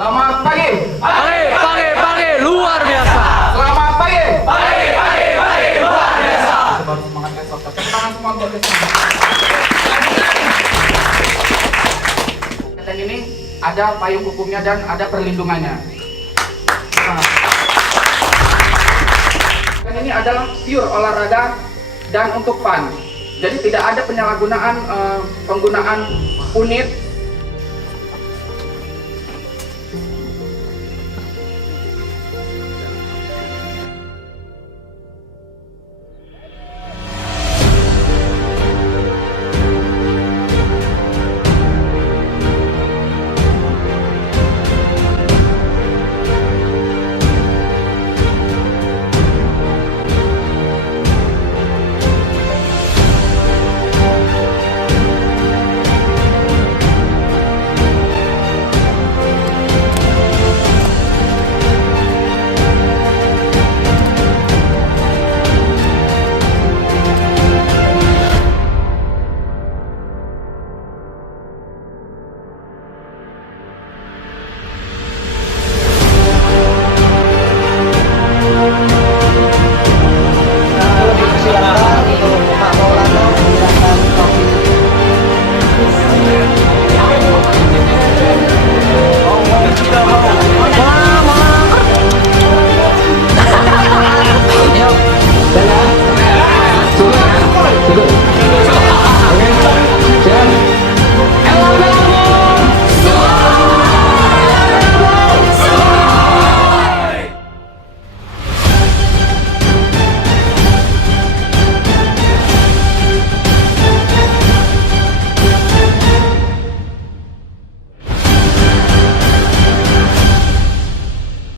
Selamat pagi. Pagi, luar biasa. Selamat pagi. Pagi, luar biasa. Baru semangat besok. Tepuk tangan semua buat kita. Kegiatan ini ada payung hukumnya dan ada perlindungannya. Dan ini adalah pure olahraga dan untuk fun. Jadi tidak ada penyalahgunaan penggunaan unit